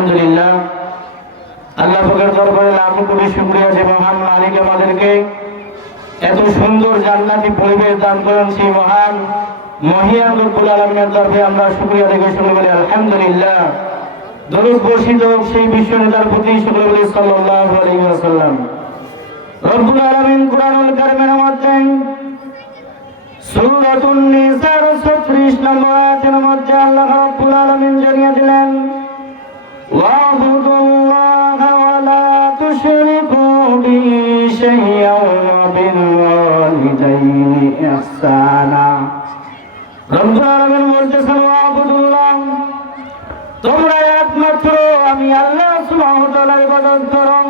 আলহামদুলিল্লাহ, আল্লাহ পাকের দরবারে লাখ কোটি শুকরিয়া যে মহান মালিক আমাদেরকে এত সুন্দর জান্নাতি পরিবেশ দান করেন। সেই মহান মহিয়ান রব্বুল আলামিনের দরবারে আমরা শুকরিয়া রেখে শুরু করি আলহামদুলিল্লাহ। দরুদ বর্ষিত হোক সেই বিশ্ব নেতার প্রতি, শুকর বলি সাল্লাল্লাহু আলাইহি ওয়াসাল্লাম। রব্বুল আলামিন কুরআনুল কারীমের মধ্যে সূরাতুন নিসার 36 নম্বর আয়াতের মধ্যে আল্লাহ রাব্বুল আলামিন জানিয়ে দিলেন, ওয়া'বুদুল্লাহা ওয়া লা তুশরিকু বিহি শাইয়্যান ওয়া বিল ওয়ালিদাইনি ইহসানা। রব্বুল আলামিন বলতেছেন, ওয়া'বুদুল্লাহ, তোমরা একমাত্র আমি আল্লাহ সুবহানাহু ওয়া তাআলার ইবাদত করো,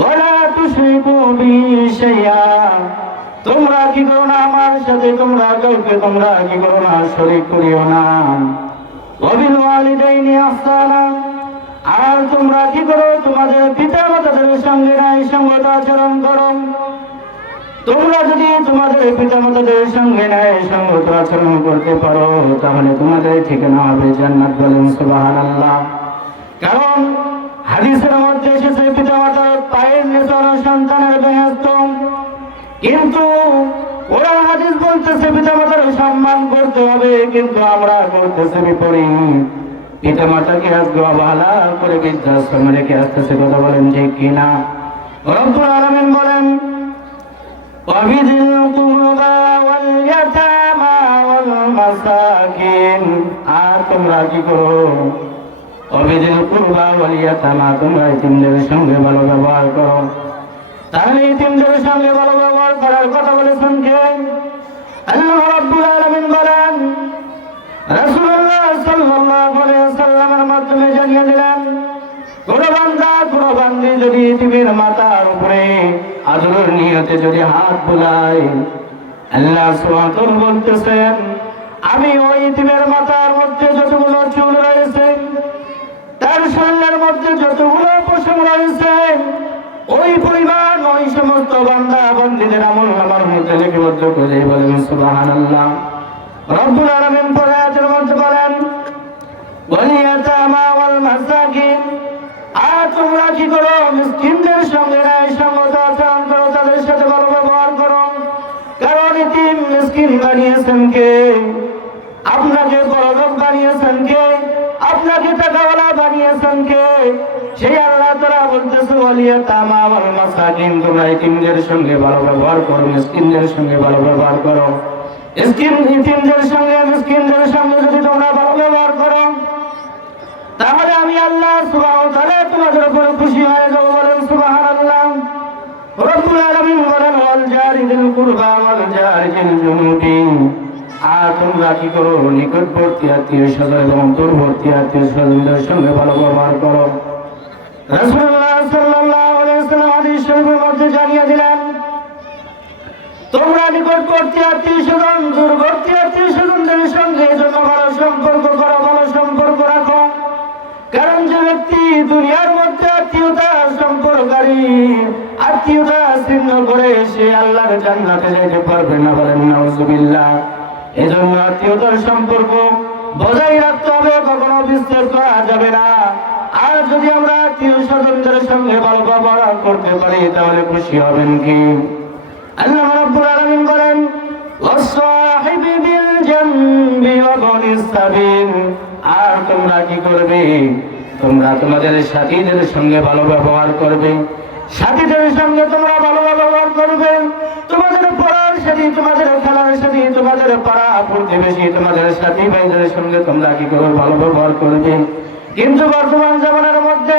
ওয়া লা তুশরিকু বিহি শাইয়্যা, তোমরা কি করো না আমার সাথে তোমরা কাউকে তোমরা কি করো না শরীক করিও না। ওয়া বিল ওয়ালিদাইনি ইহসানা, আর তোমরা কি করো তোমাদের পিতা মাতাদের সঙ্গে ন্যায়সঙ্গত আচরণ করো। তোমরা যদি তোমাদের পিতা মাতাদের সঙ্গে ন্যায়সঙ্গত আচরণ করতে পারো তাহলে তোমাদের ঠিকানা হবে জান্নাত। বলেন সুবহানাল্লাহ। কারণ হাদিসের মধ্যে এসেছে পিতা মাতার পায়ের নিচে সন্তানের বেহেশত, কিন্তু কোরআন হাদিস বলতেছে পিতা মাতার সম্মান করতে হবে, কিন্তু আমরা করতেছি বিপরীত। পিতা মাতাকে আজকে অবহেলা করে বৃদ্ধাশ্রমে রেখে আসতেছে। কথা বলেন ঠিক কিনা? রব্বুল আলামিন বলেন, ওয়াবিদিল কুরবা ওয়াল ইয়াতামা ওয়াল মাসাকিন, আর তোমরা কি করো ওয়াবিদিল কুরবা ওয়াল ইয়াতামা, তোমরা ইতিমদের সঙ্গে ভালো ব্যবহার করো। তাহলে ইতিমদের সঙ্গে ভালো ব্যবহার করার কথা বলেছেন কে? আল্লাহ রাব্বুল আলামিন বলেন, রাসূলুল্লাহ সাল্লাল্লাহু আলাইহি ওয়াসাল্লামের মাধ্যমে জানিয়ে দিলেন, কোন বান্দা কোন বান্দি যদি ইতিমের মাথার উপরে আদরের নিয়তে যদি হাত বুলায়, আল্লাহ সুবহানাহু ওয়া তাআলা বলতেছেন, আমি ওই ইতিমের মাথার মধ্যে যতগুলো চুল রয়েছে, তার শরীরের মধ্যে যতগুলো পশম রয়েছে, ওই পরিমাণ ওই সমস্ত বান্দা বান্দীদের আমল নামার মধ্যে লিপিবদ্ধ করে। বলেন সুবহানাল্লাহ। রব্বুল আলামিন পরে আয়াতের মধ্যে বলেন, ওয়াল ইয়াতামা ওয়াল মাসাকিন, আর তোমরা কি করো মিসকিনদের সঙ্গে ন্যায়সঙ্গত আচরণ করো, তাদের সাথে ভালো ব্যবহার করো। কারণ ইতিম মিসকিন বানিয়েছেন কে? আপনাকে বড়লোক বানিয়েছেন কে? আপনাকে টাকাওয়ালা বানিয়েছেন কে? সেই আল্লাহ তাআলা বলতেছে, ওয়াল ইয়াতামা ওয়াল মাসাকিন, তোমরা ইতিমদের সঙ্গে ভালো ব্যবহার করো, মিসকিনদের সঙ্গে ভালো ব্যবহার করো। ইতিমদের সঙ্গে মিসকিনদের সঙ্গে যদি তোমরা ভালো ব্যবহার করো তাহলে আমি আল্লাহ সুবহানাহু ওয়া তাআলা তোমাদের উপর খুশি হয়ে যাব। বলেন সুবহানাল্লাহ। রব্বুল আলামিন বলেন, ওয়াল জারি যিল কুরবা ওয়াল জারি যিল জুনুবি, আর তোমরা কি করো নিকটবর্তী আত্মীয় স্বজন এবং দূরবর্তী আত্মীয় স্বজনদের সঙ্গে ভালো ব্যবহার করো। রাসূলুল্লাহ সাল্লাল্লাহু আলাইহি ওয়াসাল্লাম হাদিস শরীফের মধ্যে জানিয়ে দিলেন, তোমরা নিকটবর্তী আত্মীয় স্বজন দূরবর্তী আত্মীয় স্বজনদের সঙ্গে জন্য ভালো সম্পর্ক করো, ভালো সম্পর্ক রাখো। কারণ যে ব্যক্তি দুনিয়ার মধ্যে আত্মীয়তা সম্পর্ককারী আত্মীয়তা ছিন্ন করে সে আল্লাহর জান্নাতে যেতে পারবে না। বলেন নাউজুবিল্লাহ। এজন্য আত্মীয়তার সম্পর্ক বজায় রাখতে হবে, কখনো বিচ্ছেদ করা যাবে না। আর যদি আমরা আত্মীয় স্বজনদের সঙ্গে ভালো ব্যবহার করতে পারি তাহলে খুশি হবেন কি? আল্লাহ রাব্বুল আলামিন বলেন, ওয়াসসাহিবি বিল জামবি ওয়া বনিস সাবিল, আর তোমরা কি করবে? তোমরা তোমাদের সাথীদের সঙ্গে ভালো ব্যবহার করবে। সাথীদের সঙ্গে তোমরা ভালো ব্যবহার করবে। তোমাদের পড়ার সাথী, তোমাদের খেলার সাথী, তোমাদের পাড়া প্রতিবেশী, তোমাদের সাথী ভাইদের সঙ্গে তোমরা কি করবে? ভালো ব্যবহার করবে। কিন্তু বর্তমান জামানার মধ্যে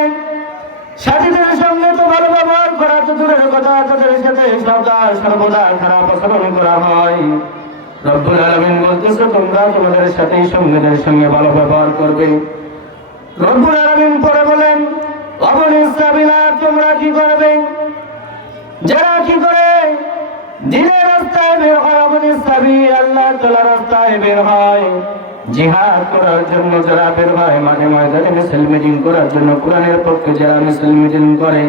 সাথীদের সঙ্গে তো ভালো ব্যবহার করা তো দূরের কথা, তাদের সাথে সর্বদা খারাপ আচরণ করা হয়। রব্বুল আলামিন বলতেছে, তোমরা তোমাদের সাথে সঙ্গীদের সঙ্গে ভালো ব্যবহার করবে। রব্বুল আলামিন পরে বলেন, ওয়াবনিস সাবিলা, তোমরা কি করবে? যারা কি করে দিনের রাস্তায় বের হয়, ওয়াবনিস সাবিল, আল্লাহ তাআলার রাস্তায় বের হয়, জিহাদ করার জন্য যারা বের হয়, মাঠে ময়দানে মিছিল মিটিং করার জন্য, কোরআনের পক্ষে যারা মিছিল মিটিং করে,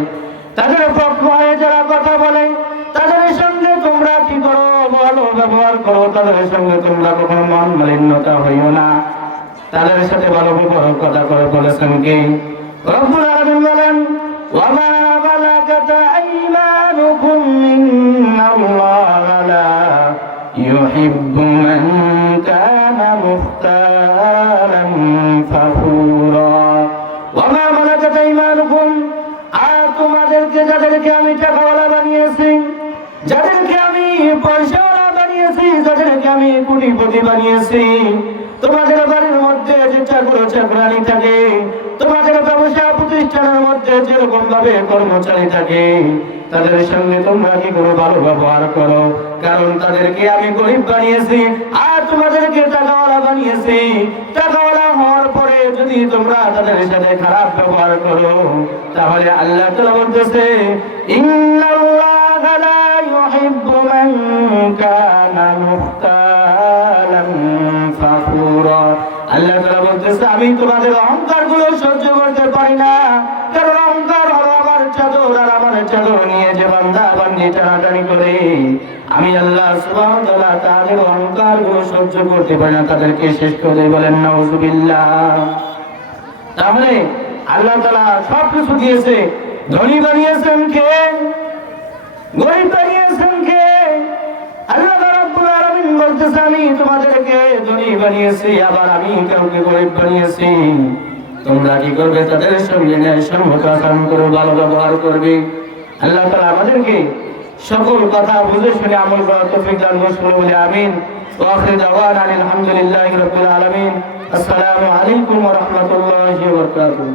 তাদের পক্ষে হয়ে যারা কথা বলে, তাদের সঙ্গে তোমরা কি করো? ভালো ব্যবহার করো। তাদের সঙ্গে তোমরা কখনো মন মালিন্যতা হইও না। তাদের সাথে ভালো ব্যবহার কথা করে বলেছেন কি? রব্বুল আলামিন বলেন ওয়ামা মালাকাত আইমানুকুম ইন্নাল্লাহা লা ইউহিব্বু মান কানা মুখতালান ফাখুরা ওয়ামা মালাকাত আইমানুকুম আর তোমাদেরকে যাদেরকে আমি টাকাওয়ালা বানিয়েছি যাদেরকে আমি পয়সাওয়ালা বানিয়েছি যাদেরকে আমি কোটিপতি বানিয়েছি তোমাদের বাড়ির মধ্যে যে চাকর চাকরানি থাকে তোমাদের ব্যবসা প্রতিষ্ঠানের মধ্যে যেরকম ভাবে কর্মচারী থাকে তাদের সঙ্গে তোমরা কি করো ভালো ব্যবহার করো কারণ তাদেরকে আমি গরিব বানিয়েছি আর তোমাদেরকে টাকাওয়ালা বানিয়েছি টাকাওয়ালা হওয়ার পরে যদি তোমরা তাদের সাথে খারাপ ব্যবহার করো তাহলে আল্লাহ তাআলা বলতেছে ইন্নাল্লাহা লা ইউহিব্বু মান কানা মুখতালান ফাখুরা আল্লাহ তাআলা বলতেছে আমি তোমাদের অহংকার গুলো সহ্য করতে পারি না কারণ অহংকার হলো আমার চাদর আর আমার চাদর নিয়ে যে বান্দা বান্দি টানাটানি করে আমি আল্লাহ সুবহানাহু ওয়া তাআলা তাদের অহংকার গুলো সহ্য করতে পারি না তাদেরকে শেষ করে বলেন নাউযুবিল্লাহ তাহলে আল্লাহ তাআলা সব কিছু দিয়েছে ধনী বানিয়েছেন কে গরিব বানিয়েছেন কে আল্লাহ রাব্বুল আলামিন বলতেছে আমি তোমাদেরকে ধনী বানিয়েছি আবার আমি কাউকে গরিব বানিয়েছি তোমরা কি করবে তাদের সঙ্গে ন্যায়সঙ্গত আচরণ করবে ভালো ব্যবহার করবে আল্লাহ তাআলা আমাদেরকে সকল কথা বুঝে শুনে আমল করার তৌফিক দান করুন বলে আমিন ওয়া আখিরু দাওয়ানা আলহামদুলিল্লাহি রাব্বিল আলামিন আসসালামু আলাইকুম ওয়া রাহমাতুল্লাহি ওয়া বারাকাতুহু।